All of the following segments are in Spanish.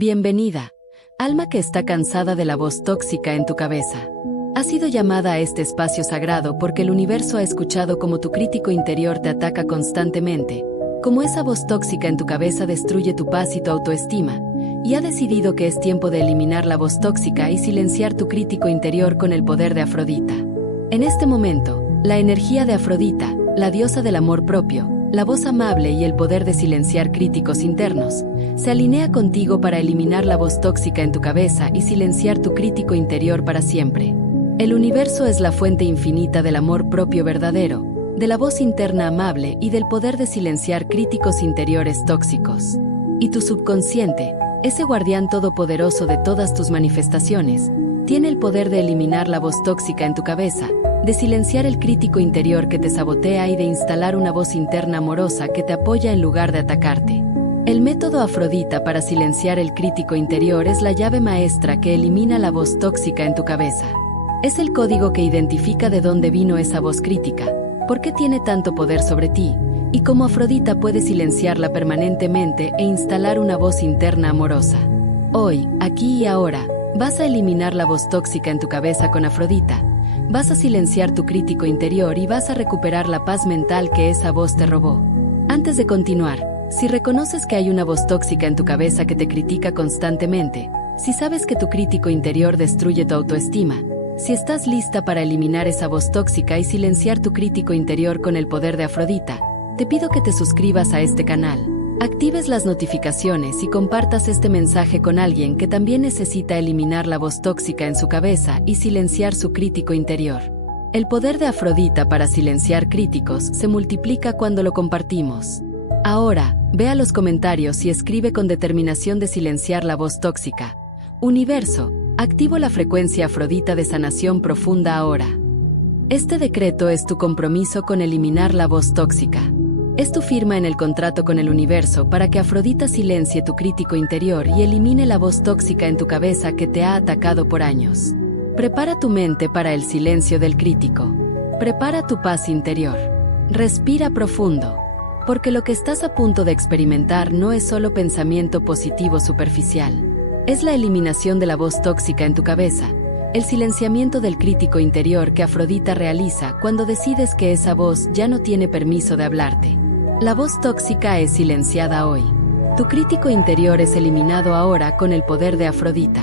Bienvenida, alma que está cansada de la voz tóxica en tu cabeza. Has sido llamada a este espacio sagrado porque el universo ha escuchado cómo tu crítico interior te ataca constantemente, cómo esa voz tóxica en tu cabeza destruye tu paz y tu autoestima, y ha decidido que es tiempo de eliminar la voz tóxica y silenciar tu crítico interior con el poder de Afrodita. En este momento, la energía de Afrodita, la diosa del amor propio, la voz amable y el poder de silenciar críticos internos, se alinea contigo para eliminar la voz tóxica en tu cabeza y silenciar tu crítico interior para siempre. El universo es la fuente infinita del amor propio verdadero, de la voz interna amable y del poder de silenciar críticos interiores tóxicos. Y tu subconsciente, ese guardián todopoderoso de todas tus manifestaciones, tiene el poder de eliminar la voz tóxica en tu cabeza, de silenciar el crítico interior que te sabotea y de instalar una voz interna amorosa que te apoya en lugar de atacarte. El método Afrodita para silenciar el crítico interior es la llave maestra que elimina la voz tóxica en tu cabeza. Es el código que identifica de dónde vino esa voz crítica, por qué tiene tanto poder sobre ti, y cómo Afrodita puede silenciarla permanentemente e instalar una voz interna amorosa. Hoy, aquí y ahora, vas a eliminar la voz tóxica en tu cabeza con Afrodita. Vas a silenciar tu crítico interior y vas a recuperar la paz mental que esa voz te robó. Antes de continuar, si reconoces que hay una voz tóxica en tu cabeza que te critica constantemente, si sabes que tu crítico interior destruye tu autoestima, si estás lista para eliminar esa voz tóxica y silenciar tu crítico interior con el poder de Afrodita, te pido que te suscribas a este canal, actives las notificaciones y compartas este mensaje con alguien que también necesita eliminar la voz tóxica en su cabeza y silenciar su crítico interior. El poder de Afrodita para silenciar críticos se multiplica cuando lo compartimos. Ahora, ve a los comentarios y escribe con determinación de silenciar la voz tóxica. Universo, activo la frecuencia Afrodita de sanación profunda ahora. Este decreto es tu compromiso con eliminar la voz tóxica. Es tu firma en el contrato con el universo para que Afrodita silencie tu crítico interior y elimine la voz tóxica en tu cabeza que te ha atacado por años. Prepara tu mente para el silencio del crítico. Prepara tu paz interior. Respira profundo, porque lo que estás a punto de experimentar no es solo pensamiento positivo superficial. Es la eliminación de la voz tóxica en tu cabeza, el silenciamiento del crítico interior que Afrodita realiza cuando decides que esa voz ya no tiene permiso de hablarte. La voz tóxica es silenciada hoy. Tu crítico interior es eliminado ahora con el poder de Afrodita.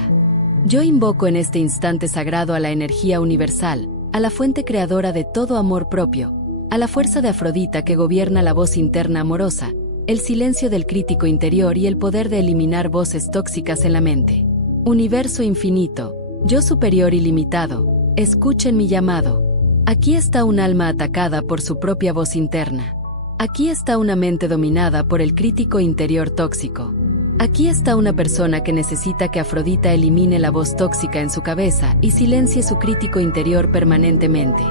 Yo invoco en este instante sagrado a la energía universal, a la fuente creadora de todo amor propio, a la fuerza de Afrodita que gobierna la voz interna amorosa, el silencio del crítico interior y el poder de eliminar voces tóxicas en la mente. Universo infinito, yo superior ilimitado, escuchen mi llamado. Aquí está un alma atacada por su propia voz interna. Aquí está una mente dominada por el crítico interior tóxico. Aquí está una persona que necesita que Afrodita elimine la voz tóxica en su cabeza y silencie su crítico interior permanentemente.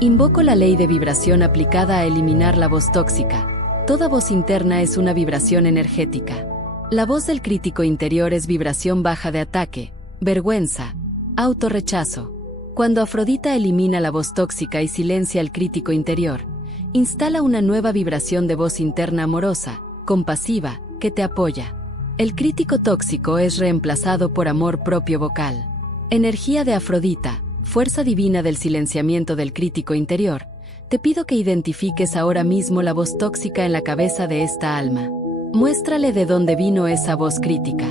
Invoco la ley de vibración aplicada a eliminar la voz tóxica. Toda voz interna es una vibración energética. La voz del crítico interior es vibración baja de ataque, vergüenza, autorrechazo. Cuando Afrodita elimina la voz tóxica y silencia el crítico interior, instala una nueva vibración de voz interna amorosa, compasiva, que te apoya. El crítico tóxico es reemplazado por amor propio vocal. Energía de Afrodita, fuerza divina del silenciamiento del crítico interior, te pido que identifiques ahora mismo la voz tóxica en la cabeza de esta alma. Muéstrale de dónde vino esa voz crítica.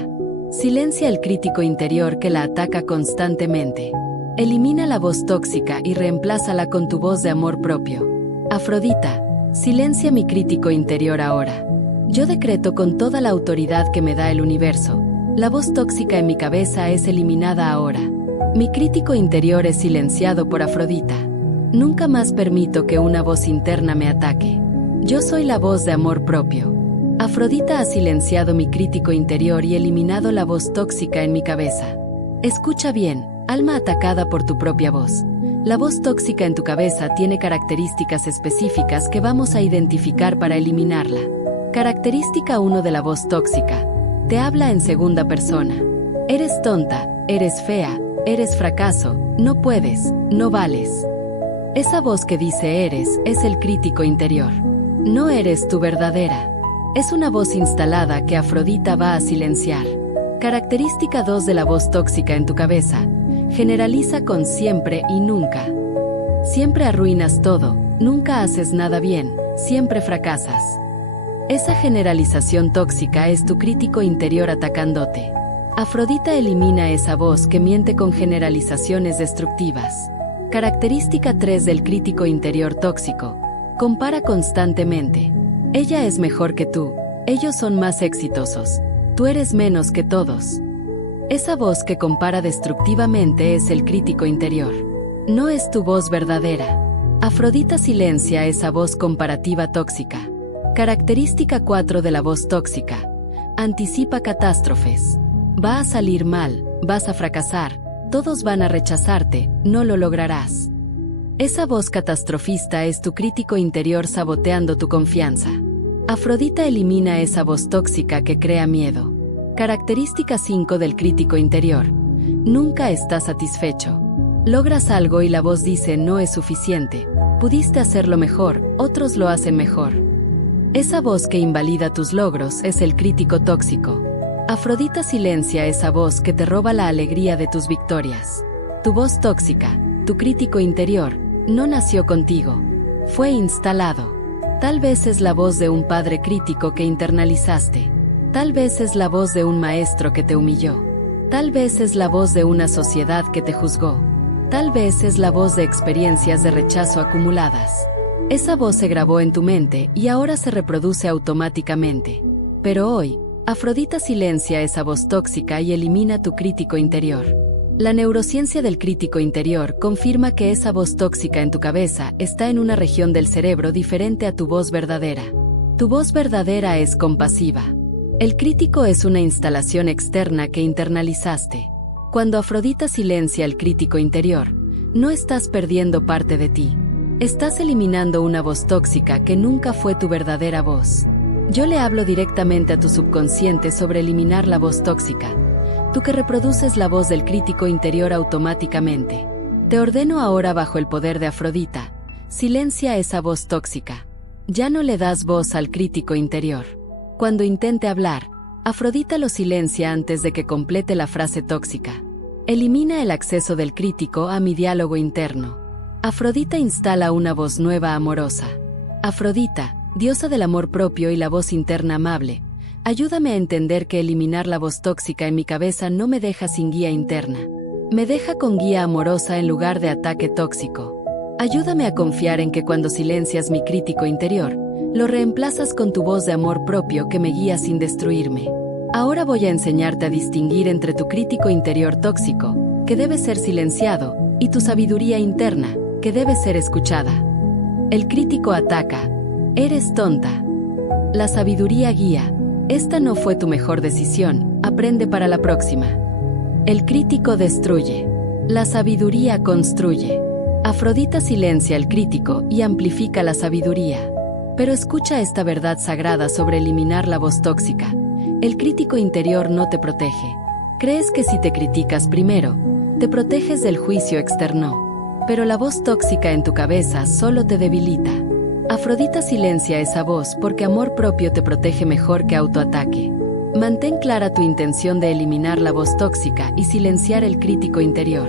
Silencia el crítico interior que la ataca constantemente. Elimina la voz tóxica y reemplázala con tu voz de amor propio. Afrodita, silencia mi crítico interior ahora. Yo decreto con toda la autoridad que me da el universo. La voz tóxica en mi cabeza es eliminada ahora. Mi crítico interior es silenciado por Afrodita. Nunca más permito que una voz interna me ataque. Yo soy la voz de amor propio. Afrodita ha silenciado mi crítico interior y eliminado la voz tóxica en mi cabeza. Escucha bien, alma atacada por tu propia voz. La voz tóxica en tu cabeza tiene características específicas que vamos a identificar para eliminarla. Característica 1 de la voz tóxica. Te habla en segunda persona. Eres tonta, eres fea, eres fracaso, no puedes, no vales. Esa voz que dice eres es el crítico interior. No eres tu verdadera. Es una voz instalada que Afrodita va a silenciar. Característica 2 de la voz tóxica en tu cabeza. Generaliza con siempre y nunca. Siempre arruinas todo, nunca haces nada bien, siempre fracasas. Esa generalización tóxica es tu crítico interior atacándote. Afrodita elimina esa voz que miente con generalizaciones destructivas. Característica 3 del crítico interior tóxico. Compara constantemente. Ella es mejor que tú, ellos son más exitosos, tú eres menos que todos. Esa voz que compara destructivamente es el crítico interior. No es tu voz verdadera. Afrodita silencia esa voz comparativa tóxica. Característica 4 de la voz tóxica. Anticipa catástrofes. Va a salir mal, vas a fracasar, todos van a rechazarte, no lo lograrás. Esa voz catastrofista es tu crítico interior saboteando tu confianza. Afrodita elimina esa voz tóxica que crea miedo. Característica 5 del crítico interior. Nunca estás satisfecho. Logras algo y la voz dice no es suficiente, pudiste hacerlo mejor, otros lo hacen mejor. Esa voz que invalida tus logros es el crítico tóxico. Afrodita silencia esa voz que te roba la alegría de tus victorias. Tu voz tóxica, tu crítico interior, no nació contigo. Fue instalado. Tal vez es la voz de un padre crítico que internalizaste. Tal vez es la voz de un maestro que te humilló. Tal vez es la voz de una sociedad que te juzgó. Tal vez es la voz de experiencias de rechazo acumuladas. Esa voz se grabó en tu mente y ahora se reproduce automáticamente. Pero hoy, Afrodita silencia esa voz tóxica y elimina tu crítico interior. La neurociencia del crítico interior confirma que esa voz tóxica en tu cabeza está en una región del cerebro diferente a tu voz verdadera. Tu voz verdadera es compasiva. El crítico es una instalación externa que internalizaste. Cuando Afrodita silencia el crítico interior, no estás perdiendo parte de ti. Estás eliminando una voz tóxica que nunca fue tu verdadera voz. Yo le hablo directamente a tu subconsciente sobre eliminar la voz tóxica. Tú que reproduces la voz del crítico interior automáticamente. Te ordeno ahora bajo el poder de Afrodita, silencia esa voz tóxica. Ya no le das voz al crítico interior. Cuando intente hablar, Afrodita lo silencia antes de que complete la frase tóxica. Elimina el acceso del crítico a mi diálogo interno. Afrodita instala una voz nueva amorosa. Afrodita, diosa del amor propio y la voz interna amable, ayúdame a entender que eliminar la voz tóxica en mi cabeza no me deja sin guía interna. Me deja con guía amorosa en lugar de ataque tóxico. Ayúdame a confiar en que cuando silencias mi crítico interior, lo reemplazas con tu voz de amor propio que me guía sin destruirme. Ahora voy a enseñarte a distinguir entre tu crítico interior tóxico, que debe ser silenciado, y tu sabiduría interna, que debe ser escuchada. El crítico ataca. Eres tonta. La sabiduría guía. Esta no fue tu mejor decisión, aprende para la próxima. El crítico destruye. La sabiduría construye. Afrodita silencia al crítico y amplifica la sabiduría. Pero escucha esta verdad sagrada sobre eliminar la voz tóxica. El crítico interior no te protege. Crees que si te criticas primero, te proteges del juicio externo. Pero la voz tóxica en tu cabeza solo te debilita. Afrodita silencia esa voz porque amor propio te protege mejor que autoataque. Mantén clara tu intención de eliminar la voz tóxica y silenciar el crítico interior.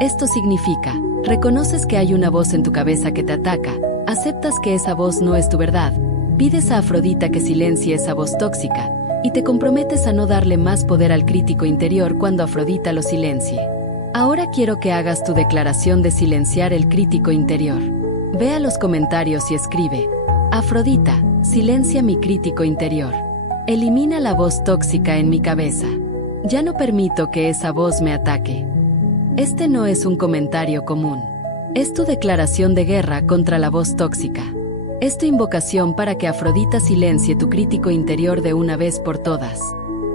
Esto significa, reconoces que hay una voz en tu cabeza que te ataca, aceptas que esa voz no es tu verdad, pides a Afrodita que silencie esa voz tóxica, y te comprometes a no darle más poder al crítico interior cuando Afrodita lo silencie. Ahora quiero que hagas tu declaración de silenciar el crítico interior. Ve a los comentarios y escribe: Afrodita, silencia mi crítico interior. Elimina la voz tóxica en mi cabeza. Ya no permito que esa voz me ataque. Este no es un comentario común. Es tu declaración de guerra contra la voz tóxica. Es tu invocación para que Afrodita silencie tu crítico interior de una vez por todas.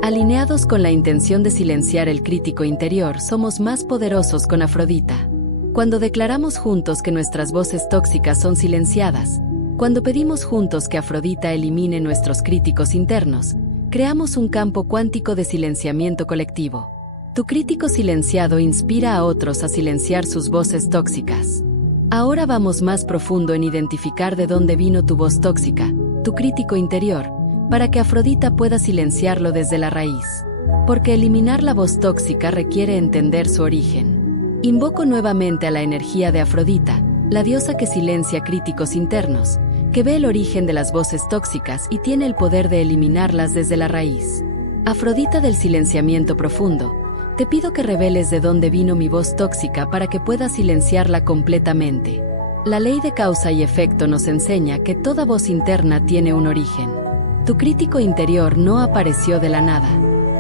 Alineados con la intención de silenciar el crítico interior, somos más poderosos con Afrodita. Cuando declaramos juntos que nuestras voces tóxicas son silenciadas, cuando pedimos juntos que Afrodita elimine nuestros críticos internos, creamos un campo cuántico de silenciamiento colectivo. Tu crítico silenciado inspira a otros a silenciar sus voces tóxicas. Ahora vamos más profundo en identificar de dónde vino tu voz tóxica, tu crítico interior, para que Afrodita pueda silenciarlo desde la raíz. Porque eliminar la voz tóxica requiere entender su origen. Invoco nuevamente a la energía de Afrodita, la diosa que silencia críticos internos, que ve el origen de las voces tóxicas y tiene el poder de eliminarlas desde la raíz. Afrodita del silenciamiento profundo, te pido que reveles de dónde vino mi voz tóxica para que pueda silenciarla completamente. La ley de causa y efecto nos enseña que toda voz interna tiene un origen. Tu crítico interior no apareció de la nada.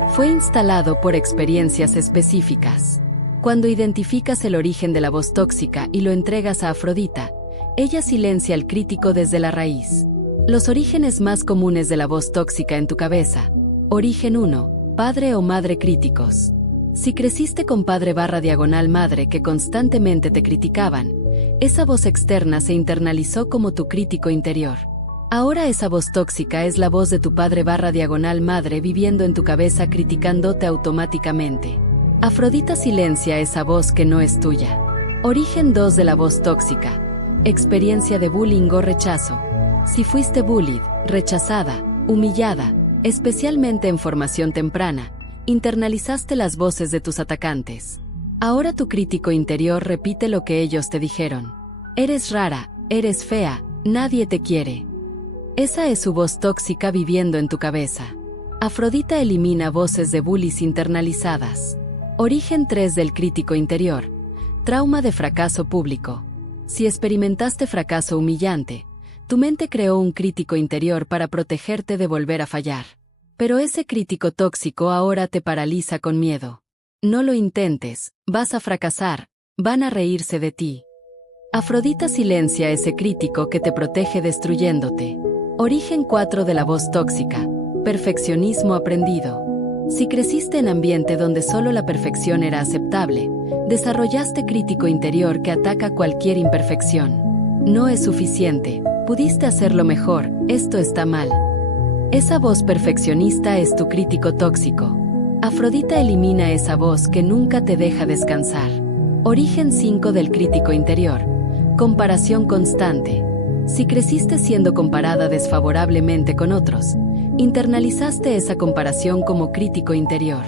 Fue instalado por experiencias específicas. Cuando identificas el origen de la voz tóxica y lo entregas a Afrodita, ella silencia al crítico desde la raíz. Los orígenes más comunes de la voz tóxica en tu cabeza. Origen 1. Padre o madre críticos. Si creciste con padre/madre que constantemente te criticaban, esa voz externa se internalizó como tu crítico interior. Ahora esa voz tóxica es la voz de tu padre/madre viviendo en tu cabeza criticándote automáticamente. Afrodita silencia esa voz que no es tuya. Origen 2 de la voz tóxica. Experiencia de bullying o rechazo. Si fuiste bullied, rechazada, humillada, especialmente en formación temprana, internalizaste las voces de tus atacantes. Ahora tu crítico interior repite lo que ellos te dijeron. Eres rara, eres fea, nadie te quiere. Esa es su voz tóxica viviendo en tu cabeza. Afrodita elimina voces de bullies internalizadas. Origen 3 del crítico interior. Trauma de fracaso público. Si experimentaste fracaso humillante, tu mente creó un crítico interior para protegerte de volver a fallar. Pero ese crítico tóxico ahora te paraliza con miedo. No lo intentes, vas a fracasar, van a reírse de ti. Afrodita silencia ese crítico que te protege destruyéndote. Origen 4 de la voz tóxica. Perfeccionismo aprendido. Si creciste en ambiente donde solo la perfección era aceptable, desarrollaste crítico interior que ataca cualquier imperfección. No es suficiente, pudiste hacerlo mejor, esto está mal. Esa voz perfeccionista es tu crítico tóxico. Afrodita elimina esa voz que nunca te deja descansar. Origen 5 del crítico interior. Comparación constante. Si creciste siendo comparada desfavorablemente con otros, internalizaste esa comparación como crítico interior.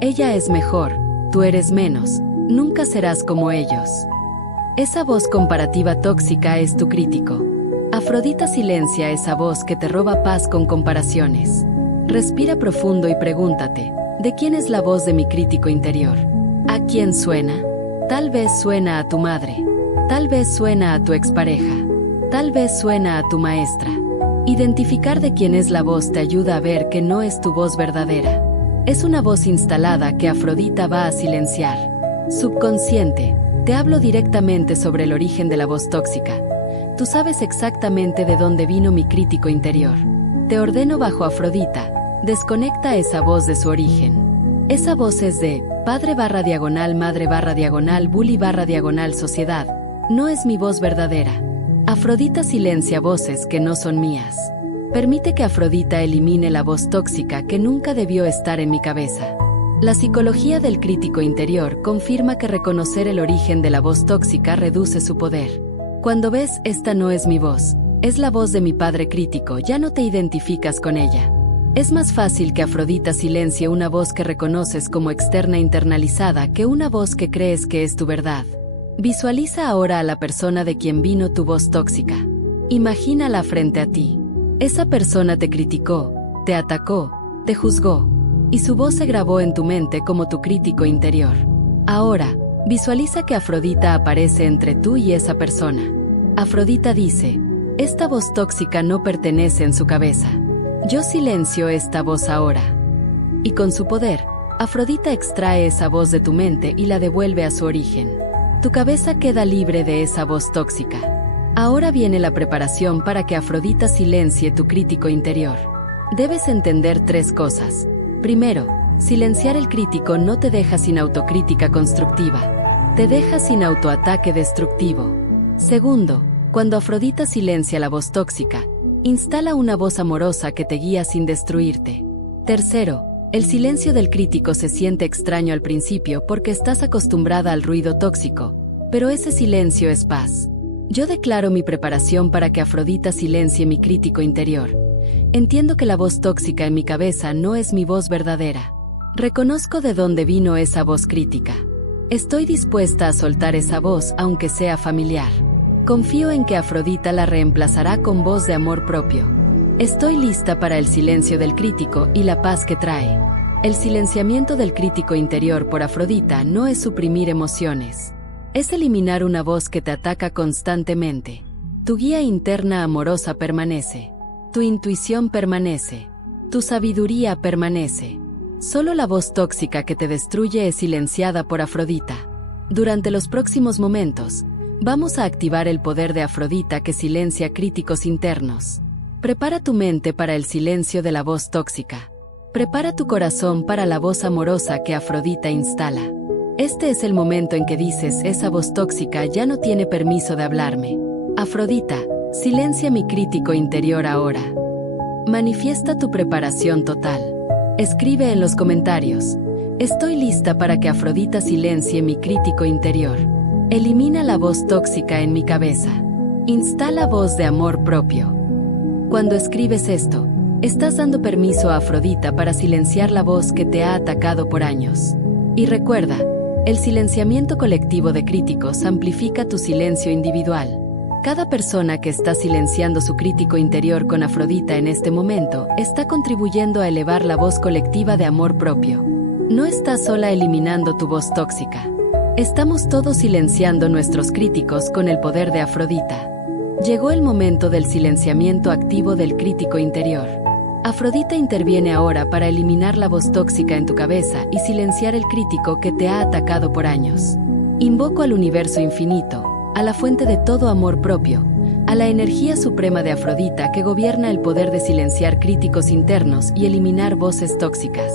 Ella es mejor, tú eres menos, nunca serás como ellos. Esa voz comparativa tóxica es tu crítico. Afrodita silencia esa voz que te roba paz con comparaciones. Respira profundo y pregúntate, ¿de quién es la voz de mi crítico interior? ¿A quién suena? Tal vez suena a tu madre. Tal vez suena a tu expareja. Tal vez suena a tu maestra. Identificar de quién es la voz te ayuda a ver que no es tu voz verdadera. Es una voz instalada que Afrodita va a silenciar. Subconsciente, te hablo directamente sobre el origen de la voz tóxica. Tú sabes exactamente de dónde vino mi crítico interior. Te ordeno bajo Afrodita, desconecta esa voz de su origen. Esa voz es de padre/madre/, bully/sociedad. No es mi voz verdadera. Afrodita silencia voces que no son mías. Permite que Afrodita elimine la voz tóxica que nunca debió estar en mi cabeza. La psicología del crítico interior confirma que reconocer el origen de la voz tóxica reduce su poder. Cuando ves, esta no es mi voz, es la voz de mi padre crítico, ya no te identificas con ella. Es más fácil que Afrodita silencie una voz que reconoces como externa internalizada que una voz que crees que es tu verdad. Visualiza ahora a la persona de quien vino tu voz tóxica. Imagínala frente a ti. Esa persona te criticó, te atacó, te juzgó, y su voz se grabó en tu mente como tu crítico interior. Ahora, visualiza que Afrodita aparece entre tú y esa persona. Afrodita dice, esta voz tóxica no pertenece en su cabeza. Yo silencio esta voz ahora. Y con su poder, Afrodita extrae esa voz de tu mente y la devuelve a su origen. Tu cabeza queda libre de esa voz tóxica. Ahora viene la preparación para que Afrodita silencie tu crítico interior. Debes entender 3 cosas. Primero, silenciar el crítico no te deja sin autocrítica constructiva. Te deja sin autoataque destructivo. Segundo, cuando Afrodita silencia la voz tóxica, instala una voz amorosa que te guía sin destruirte. Tercero, el silencio del crítico se siente extraño al principio porque estás acostumbrada al ruido tóxico, pero ese silencio es paz. Yo declaro mi preparación para que Afrodita silencie mi crítico interior. Entiendo que la voz tóxica en mi cabeza no es mi voz verdadera. Reconozco de dónde vino esa voz crítica. Estoy dispuesta a soltar esa voz aunque sea familiar. Confío en que Afrodita la reemplazará con voz de amor propio. Estoy lista para el silencio del crítico y la paz que trae. El silenciamiento del crítico interior por Afrodita no es suprimir emociones. Es eliminar una voz que te ataca constantemente. Tu guía interna amorosa permanece. Tu intuición permanece. Tu sabiduría permanece. Solo la voz tóxica que te destruye es silenciada por Afrodita. Durante los próximos momentos, vamos a activar el poder de Afrodita que silencia críticos internos. Prepara tu mente para el silencio de la voz tóxica. Prepara tu corazón para la voz amorosa que Afrodita instala. Este es el momento en que dices, esa voz tóxica ya no tiene permiso de hablarme. Afrodita, silencia mi crítico interior ahora. Manifiesta tu preparación total. Escribe en los comentarios: estoy lista para que Afrodita silencie mi crítico interior. Elimina la voz tóxica en mi cabeza. Instala voz de amor propio. Cuando escribes esto, estás dando permiso a Afrodita para silenciar la voz que te ha atacado por años. Y recuerda, el silenciamiento colectivo de críticos amplifica tu silencio individual. Cada persona que está silenciando su crítico interior con Afrodita en este momento está contribuyendo a elevar la voz colectiva de amor propio. No estás sola eliminando tu voz tóxica. Estamos todos silenciando nuestros críticos con el poder de Afrodita. Llegó el momento del silenciamiento activo del crítico interior. Afrodita interviene ahora para eliminar la voz tóxica en tu cabeza y silenciar el crítico que te ha atacado por años. Invoco al universo infinito, a la fuente de todo amor propio, a la energía suprema de Afrodita que gobierna el poder de silenciar críticos internos y eliminar voces tóxicas.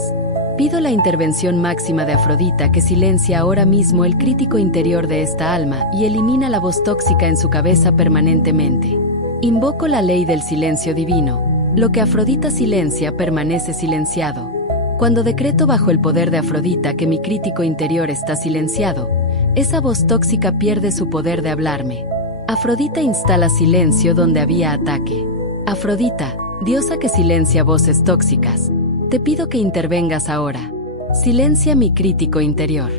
Pido la intervención máxima de Afrodita que silencia ahora mismo el crítico interior de esta alma y elimina la voz tóxica en su cabeza permanentemente. Invoco la ley del silencio divino. Lo que Afrodita silencia permanece silenciado. Cuando decreto bajo el poder de Afrodita que mi crítico interior está silenciado, esa voz tóxica pierde su poder de hablarme. Afrodita instala silencio donde había ataque. Afrodita, diosa que silencia voces tóxicas, te pido que intervengas ahora. Silencia mi crítico interior.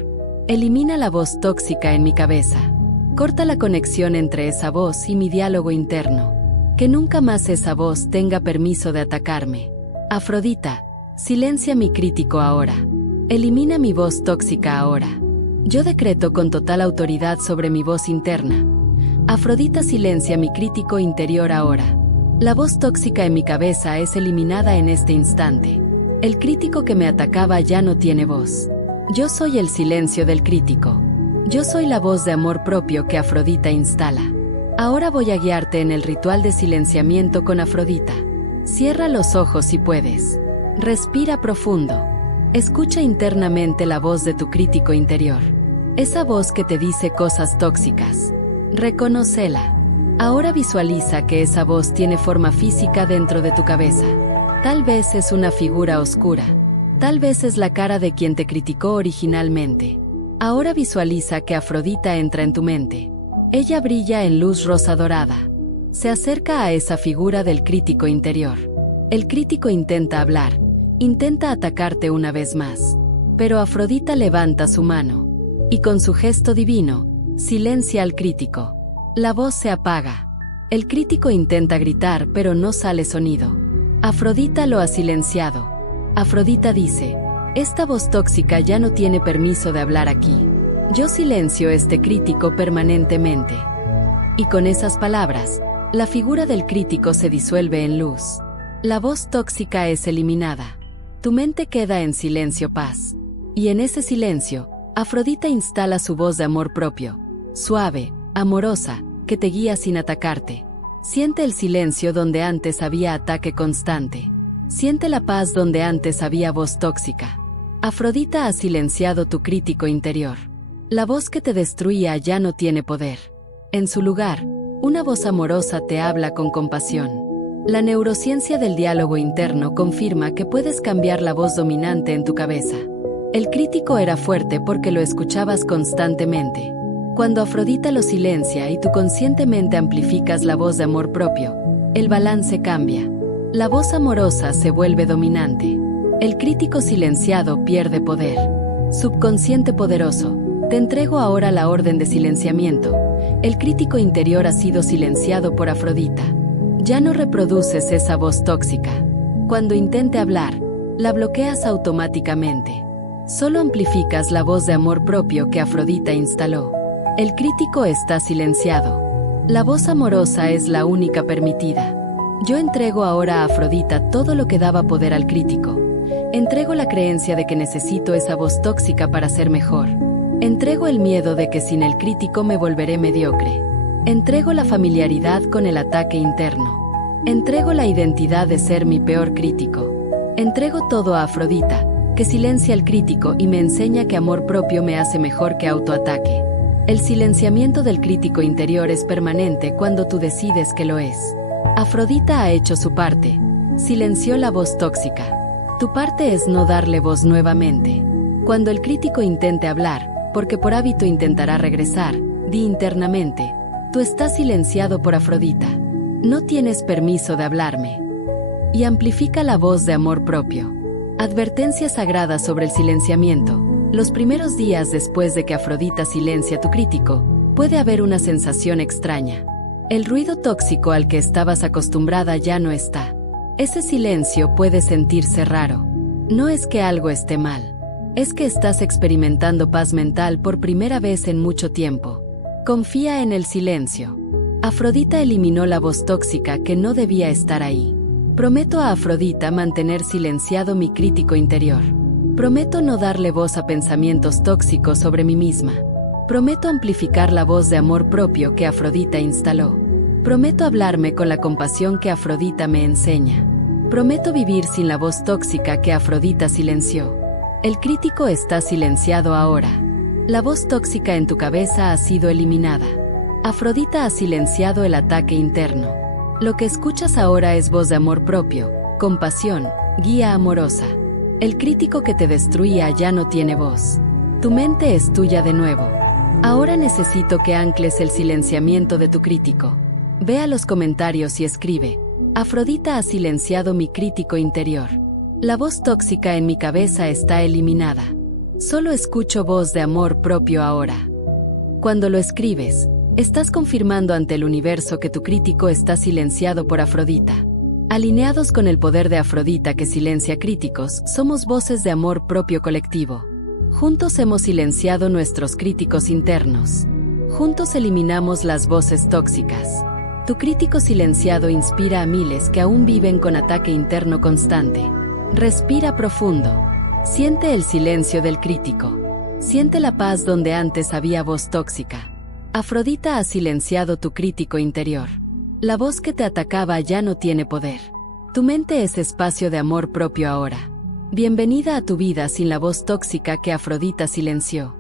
Elimina la voz tóxica en mi cabeza. Corta la conexión entre esa voz y mi diálogo interno. Que nunca más esa voz tenga permiso de atacarme. Afrodita, silencia mi crítico ahora. Elimina mi voz tóxica ahora. Yo decreto con total autoridad sobre mi voz interna. Afrodita silencia mi crítico interior ahora. La voz tóxica en mi cabeza es eliminada en este instante. El crítico que me atacaba ya no tiene voz. Yo soy el silencio del crítico. Yo soy la voz de amor propio que Afrodita instala. Ahora voy a guiarte en el ritual de silenciamiento con Afrodita. Cierra los ojos si puedes. Respira profundo. Escucha internamente la voz de tu crítico interior. Esa voz que te dice cosas tóxicas. Reconócela. Ahora visualiza que esa voz tiene forma física dentro de tu cabeza. Tal vez es una figura oscura. Tal vez es la cara de quien te criticó originalmente. Ahora visualiza que Afrodita entra en tu mente. Ella brilla en luz rosa dorada. Se acerca a esa figura del crítico interior. El crítico intenta hablar. Intenta atacarte una vez más. Pero Afrodita levanta su mano. Y con su gesto divino, silencia al crítico. La voz se apaga. El crítico intenta gritar pero no sale sonido. Afrodita lo ha silenciado. Afrodita dice: esta voz tóxica ya no tiene permiso de hablar aquí. Yo silencio este crítico permanentemente. Y con esas palabras, la figura del crítico se disuelve en luz. La voz tóxica es eliminada. Tu mente queda en silencio paz. Y en ese silencio, Afrodita instala su voz de amor propio, suave, amorosa, que te guía sin atacarte. Siente el silencio donde antes había ataque constante. Siente la paz donde antes había voz tóxica. Afrodita ha silenciado tu crítico interior. La voz que te destruía ya no tiene poder. En su lugar, una voz amorosa te habla con compasión. La neurociencia del diálogo interno confirma que puedes cambiar la voz dominante en tu cabeza. El crítico era fuerte porque lo escuchabas constantemente. Cuando Afrodita lo silencia y tú conscientemente amplificas la voz de amor propio, el balance cambia. La voz amorosa se vuelve dominante. El crítico silenciado pierde poder. Subconsciente poderoso, te entrego ahora la orden de silenciamiento. El crítico interior ha sido silenciado por Afrodita. Ya no reproduces esa voz tóxica. Cuando intente hablar, la bloqueas automáticamente. Solo amplificas la voz de amor propio que Afrodita instaló. El crítico está silenciado. La voz amorosa es la única permitida. Yo entrego ahora a Afrodita todo lo que daba poder al crítico. Entrego la creencia de que necesito esa voz tóxica para ser mejor. Entrego el miedo de que sin el crítico me volveré mediocre. Entrego la familiaridad con el ataque interno. Entrego la identidad de ser mi peor crítico. Entrego todo a Afrodita, que silencia al crítico y me enseña que amor propio me hace mejor que autoataque. El silenciamiento del crítico interior es permanente cuando tú decides que lo es. Afrodita ha hecho su parte. Silenció la voz tóxica. Tu parte es no darle voz nuevamente. Cuando el crítico intente hablar, porque por hábito intentará regresar, di internamente: tú estás silenciado por Afrodita. No tienes permiso de hablarme. Y amplifica la voz de amor propio. Advertencia sagrada sobre el silenciamiento. Los primeros días después de que Afrodita silencia a tu crítico, puede haber una sensación extraña. El ruido tóxico al que estabas acostumbrada ya no está. Ese silencio puede sentirse raro. No es que algo esté mal. Es que estás experimentando paz mental por primera vez en mucho tiempo. Confía en el silencio. Afrodita eliminó la voz tóxica que no debía estar ahí. Prometo a Afrodita mantener silenciado mi crítico interior. Prometo no darle voz a pensamientos tóxicos sobre mí misma. Prometo amplificar la voz de amor propio que Afrodita instaló. Prometo hablarme con la compasión que Afrodita me enseña. Prometo vivir sin la voz tóxica que Afrodita silenció. El crítico está silenciado ahora. La voz tóxica en tu cabeza ha sido eliminada. Afrodita ha silenciado el ataque interno. Lo que escuchas ahora es voz de amor propio, compasión, guía amorosa. El crítico que te destruía ya no tiene voz. Tu mente es tuya de nuevo. Ahora necesito que ancles el silenciamiento de tu crítico. Ve a los comentarios y escribe: Afrodita ha silenciado mi crítico interior. La voz tóxica en mi cabeza está eliminada. Solo escucho voz de amor propio ahora. Cuando lo escribes, estás confirmando ante el universo que tu crítico está silenciado por Afrodita. Alineados con el poder de Afrodita que silencia críticos, somos voces de amor propio colectivo. Juntos hemos silenciado nuestros críticos internos. Juntos eliminamos las voces tóxicas. Tu crítico silenciado inspira a miles que aún viven con ataque interno constante. Respira profundo. Siente el silencio del crítico. Siente la paz donde antes había voz tóxica. Afrodita ha silenciado tu crítico interior. La voz que te atacaba ya no tiene poder. Tu mente es espacio de amor propio ahora. Bienvenida a tu vida sin la voz tóxica que Afrodita silenció.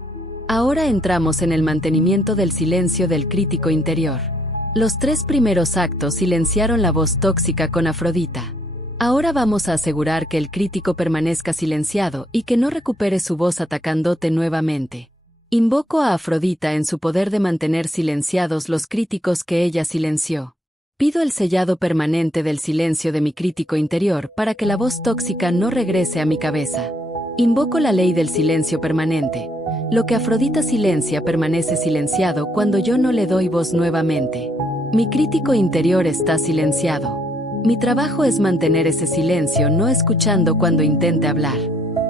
Ahora entramos en el mantenimiento del silencio del crítico interior. Los 3 primeros actos silenciaron la voz tóxica con Afrodita. Ahora vamos a asegurar que el crítico permanezca silenciado y que no recupere su voz atacándote nuevamente. Invoco a Afrodita en su poder de mantener silenciados los críticos que ella silenció. Pido el sellado permanente del silencio de mi crítico interior para que la voz tóxica no regrese a mi cabeza. Invoco la ley del silencio permanente. Lo que Afrodita silencia permanece silenciado cuando yo no le doy voz nuevamente. Mi crítico interior está silenciado. Mi trabajo es mantener ese silencio no escuchando cuando intente hablar.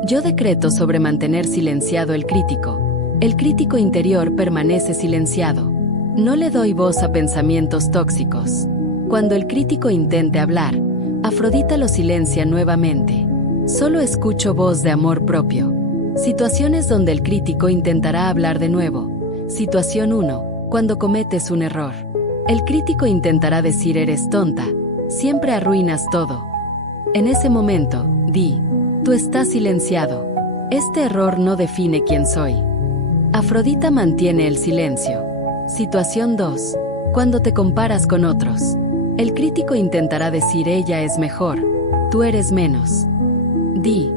Yo decreto sobre mantener silenciado el crítico. El crítico interior permanece silenciado. No le doy voz a pensamientos tóxicos. Cuando el crítico intente hablar, Afrodita lo silencia nuevamente. Solo escucho voz de amor propio. Situaciones donde el crítico intentará hablar de nuevo. Situación 1. Cuando cometes un error. El crítico intentará decir: eres tonta, siempre arruinas todo. En ese momento, di: tú estás silenciado. Este error no define quién soy. Afrodita mantiene el silencio. Situación 2. Cuando te comparas con otros. El crítico intentará decir: ella es mejor, tú eres menos. Di: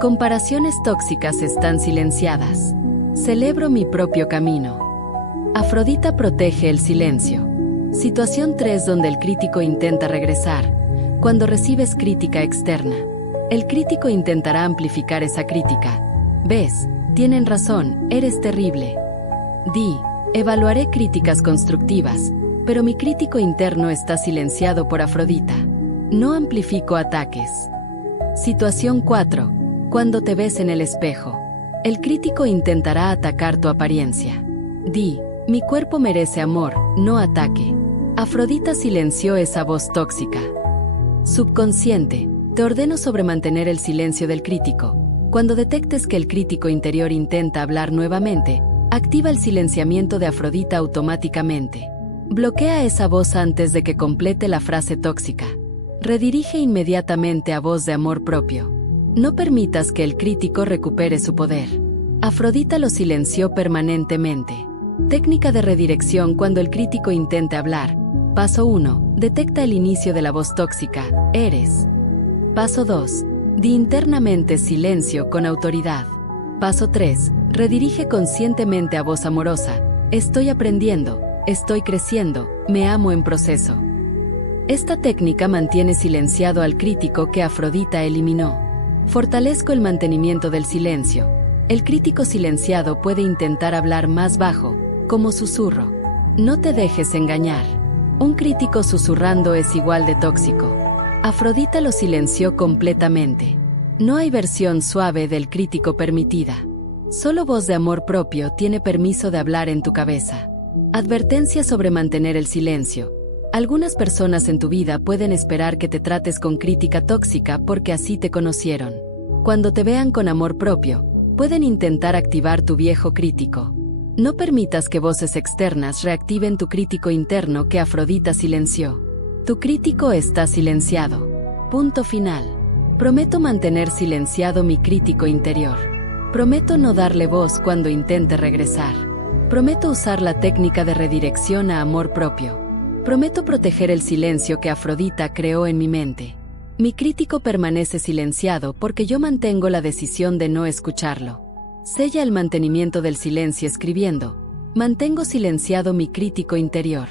comparaciones tóxicas están silenciadas. Celebro mi propio camino. Afrodita protege el silencio. Situación 3 donde el crítico intenta regresar. Cuando recibes crítica externa. El crítico intentará amplificar esa crítica. ¿Ves? Tienen razón, eres terrible. Di, evaluaré críticas constructivas, pero mi crítico interno está silenciado por Afrodita. No amplifico ataques. Situación 4. Cuando te ves en el espejo. El crítico intentará atacar tu apariencia. Di, mi cuerpo merece amor, no ataque. Afrodita silenció esa voz tóxica. Subconsciente, te ordeno sobre mantener el silencio del crítico. Cuando detectes que el crítico interior intenta hablar nuevamente, activa el silenciamiento de Afrodita automáticamente. Bloquea esa voz antes de que complete la frase tóxica. Redirige inmediatamente a voz de amor propio. No permitas que el crítico recupere su poder. Afrodita lo silenció permanentemente. Técnica de redirección cuando el crítico intente hablar. Paso 1. Detecta el inicio de la voz tóxica. Eres. Paso 2. Di internamente silencio con autoridad. Paso 3. Redirige conscientemente a voz amorosa. Estoy aprendiendo, estoy creciendo, me amo en proceso. Esta técnica mantiene silenciado al crítico que Afrodita eliminó. Fortalezco el mantenimiento del silencio. El crítico silenciado puede intentar hablar más bajo, como susurro. No te dejes engañar. Un crítico susurrando es igual de tóxico. Afrodita lo silenció completamente. No hay versión suave del crítico permitida. Solo voz de amor propio tiene permiso de hablar en tu cabeza. Advertencia sobre mantener el silencio. Algunas personas en tu vida pueden esperar que te trates con crítica tóxica porque así te conocieron. Cuando te vean con amor propio, pueden intentar activar tu viejo crítico. No permitas que voces externas reactiven tu crítico interno que Afrodita silenció. Tu crítico está silenciado. Punto final. Prometo mantener silenciado mi crítico interior. Prometo no darle voz cuando intente regresar. Prometo usar la técnica de redirección a amor propio. Prometo proteger el silencio que Afrodita creó en mi mente. Mi crítico permanece silenciado porque yo mantengo la decisión de no escucharlo. Sella el mantenimiento del silencio escribiendo: mantengo silenciado mi crítico interior.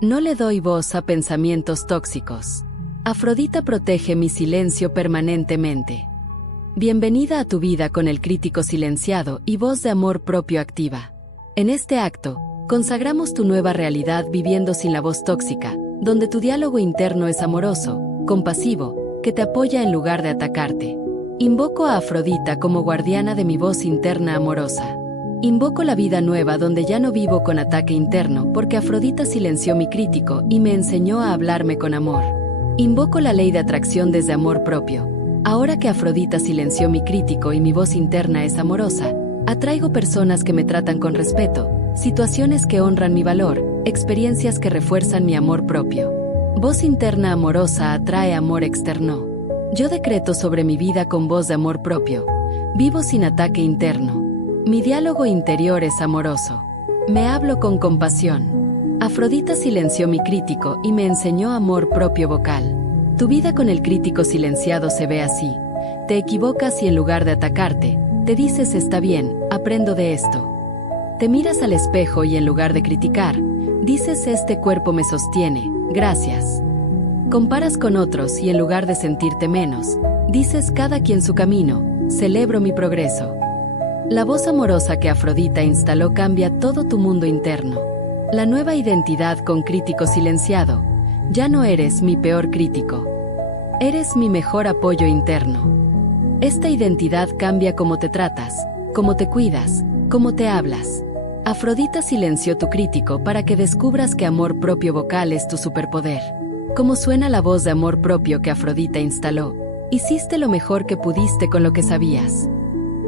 No le doy voz a pensamientos tóxicos. Afrodita protege mi silencio permanentemente. Bienvenida a tu vida con el crítico silenciado y voz de amor propio activa. En este acto, consagramos tu nueva realidad viviendo sin la voz tóxica, donde tu diálogo interno es amoroso, compasivo, que te apoya en lugar de atacarte. Invoco a Afrodita como guardiana de mi voz interna amorosa. Invoco la vida nueva donde ya no vivo con ataque interno porque Afrodita silenció mi crítico y me enseñó a hablarme con amor. Invoco la ley de atracción desde amor propio. Ahora que Afrodita silenció mi crítico y mi voz interna es amorosa, atraigo personas que me tratan con respeto, situaciones que honran mi valor, experiencias que refuerzan mi amor propio. Voz interna amorosa atrae amor externo. Yo decreto sobre mi vida con voz de amor propio. Vivo sin ataque interno. Mi diálogo interior es amoroso. Me hablo con compasión. Afrodita silenció mi crítico y me enseñó amor propio vocal. Tu vida con el crítico silenciado se ve así. Te equivocas y en lugar de atacarte, te dices está bien, aprendo de esto. Te miras al espejo y en lugar de criticar, dices este cuerpo me sostiene, gracias. Comparas con otros y en lugar de sentirte menos, dices cada quien su camino, celebro mi progreso. La voz amorosa que Afrodita instaló cambia todo tu mundo interno. La nueva identidad con crítico silenciado. Ya no eres mi peor crítico. Eres mi mejor apoyo interno. Esta identidad cambia cómo te tratas, cómo te cuidas, cómo te hablas. Afrodita silenció tu crítico para que descubras que amor propio vocal es tu superpoder. ¿Cómo suena la voz de amor propio que Afrodita instaló? Hiciste lo mejor que pudiste con lo que sabías.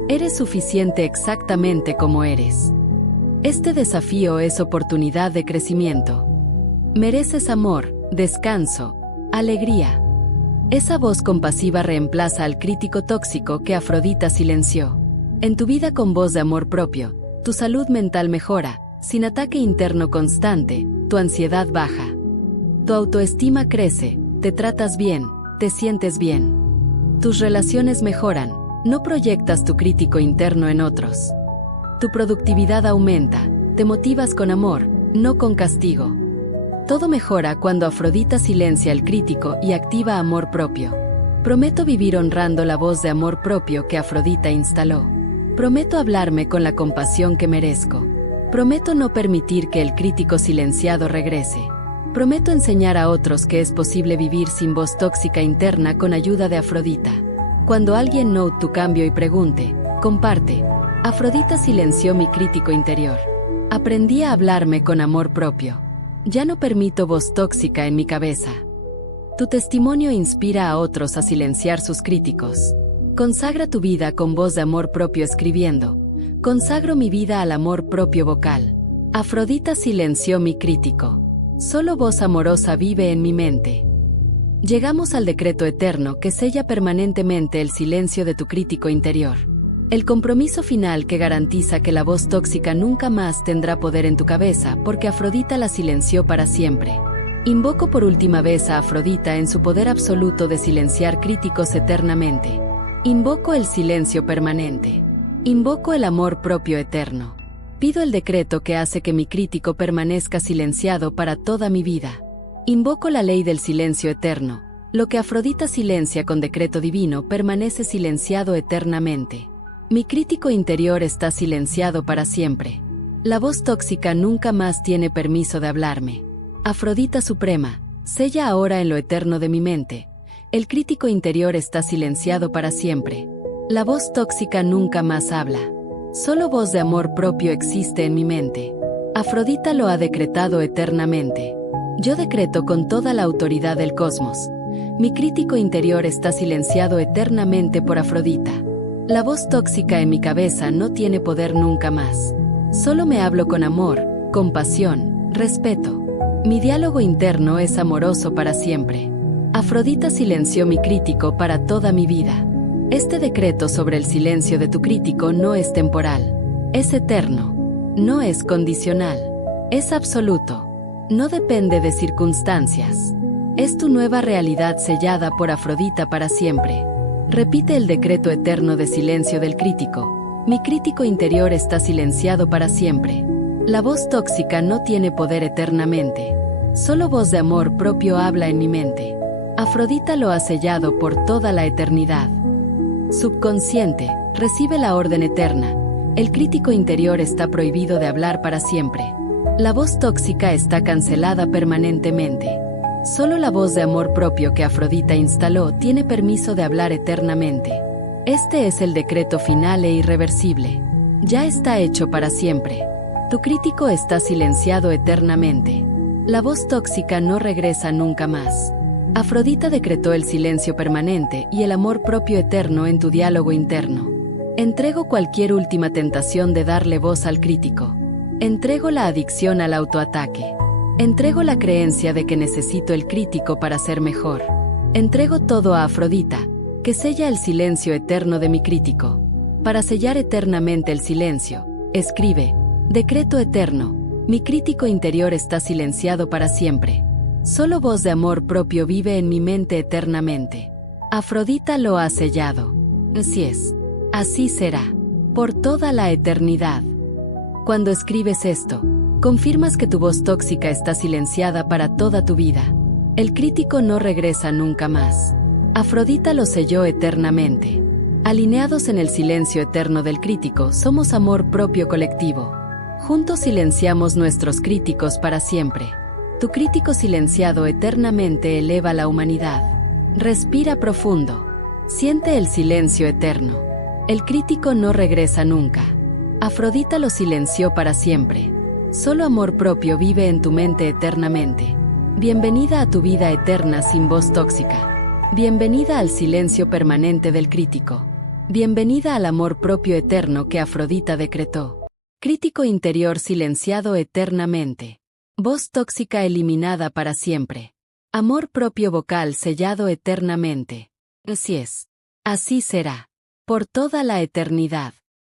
Eres suficiente exactamente como eres. Este desafío es oportunidad de crecimiento. Mereces amor, descanso, alegría. Esa voz compasiva reemplaza al crítico tóxico que Afrodita silenció. En tu vida con voz de amor propio, tu salud mental mejora, sin ataque interno constante, tu ansiedad baja. Tu autoestima crece, te tratas bien, te sientes bien. Tus relaciones mejoran, no proyectas tu crítico interno en otros. Tu productividad aumenta, te motivas con amor, no con castigo. Todo mejora cuando Afrodita silencia el crítico y activa amor propio. Prometo vivir honrando la voz de amor propio que Afrodita instaló. Prometo hablarme con la compasión que merezco. Prometo no permitir que el crítico silenciado regrese. Prometo enseñar a otros que es posible vivir sin voz tóxica interna con ayuda de Afrodita. Cuando alguien note tu cambio y pregunte, comparte. Afrodita silenció mi crítico interior. Aprendí a hablarme con amor propio. Ya no permito voz tóxica en mi cabeza. Tu testimonio inspira a otros a silenciar sus críticos. Consagra tu vida con voz de amor propio escribiendo. Consagro mi vida al amor propio vocal. Afrodita silenció mi crítico. Solo voz amorosa vive en mi mente. Llegamos al decreto eterno que sella permanentemente el silencio de tu crítico interior. El compromiso final que garantiza que la voz tóxica nunca más tendrá poder en tu cabeza porque Afrodita la silenció para siempre. Invoco por última vez a Afrodita en su poder absoluto de silenciar críticos eternamente. Invoco el silencio permanente. Invoco el amor propio eterno. Pido el decreto que hace que mi crítico permanezca silenciado para toda mi vida. Invoco la ley del silencio eterno. Lo que Afrodita silencia con decreto divino permanece silenciado eternamente. Mi crítico interior está silenciado para siempre. La voz tóxica nunca más tiene permiso de hablarme. Afrodita Suprema, sella ahora en lo eterno de mi mente. El crítico interior está silenciado para siempre. La voz tóxica nunca más habla. Solo voz de amor propio existe en mi mente. Afrodita lo ha decretado eternamente. Yo decreto con toda la autoridad del cosmos. Mi crítico interior está silenciado eternamente por Afrodita. La voz tóxica en mi cabeza no tiene poder nunca más. Solo me hablo con amor, compasión, respeto. Mi diálogo interno es amoroso para siempre. Afrodita silenció mi crítico para toda mi vida. Este decreto sobre el silencio de tu crítico no es temporal. Es eterno. No es condicional. Es absoluto. No depende de circunstancias. Es tu nueva realidad sellada por Afrodita para siempre. Repite el decreto eterno de silencio del crítico. Mi crítico interior está silenciado para siempre. La voz tóxica no tiene poder eternamente. Solo voz de amor propio habla en mi mente. Afrodita lo ha sellado por toda la eternidad. Subconsciente, recibe la orden eterna. El crítico interior está prohibido de hablar para siempre. La voz tóxica está cancelada permanentemente. Solo la voz de amor propio que Afrodita instaló tiene permiso de hablar eternamente. Este es el decreto final e irreversible. Ya está hecho para siempre. Tu crítico está silenciado eternamente. La voz tóxica no regresa nunca más. Afrodita decretó el silencio permanente y el amor propio eterno en tu diálogo interno. Entrego cualquier última tentación de darle voz al crítico. Entrego la adicción al autoataque. Entrego la creencia de que necesito el crítico para ser mejor. Entrego todo a Afrodita, que sella el silencio eterno de mi crítico. Para sellar eternamente el silencio, escribe: decreto eterno, mi crítico interior está silenciado para siempre. Solo voz de amor propio vive en mi mente eternamente. Afrodita lo ha sellado. Así es. Así será. Por toda la eternidad. Cuando escribes esto, confirmas que tu voz tóxica está silenciada para toda tu vida. El crítico no regresa nunca más. Afrodita lo selló eternamente. Alineados en el silencio eterno del crítico, somos amor propio colectivo. Juntos silenciamos nuestros críticos para siempre. Tu crítico silenciado eternamente eleva la humanidad. Respira profundo. Siente el silencio eterno. El crítico no regresa nunca. Afrodita lo silenció para siempre. Solo amor propio vive en tu mente eternamente. Bienvenida a tu vida eterna sin voz tóxica. Bienvenida al silencio permanente del crítico. Bienvenida al amor propio eterno que Afrodita decretó. Crítico interior silenciado eternamente. Voz tóxica eliminada para siempre. Amor propio vocal sellado eternamente. Así es. Así será. Por toda la eternidad.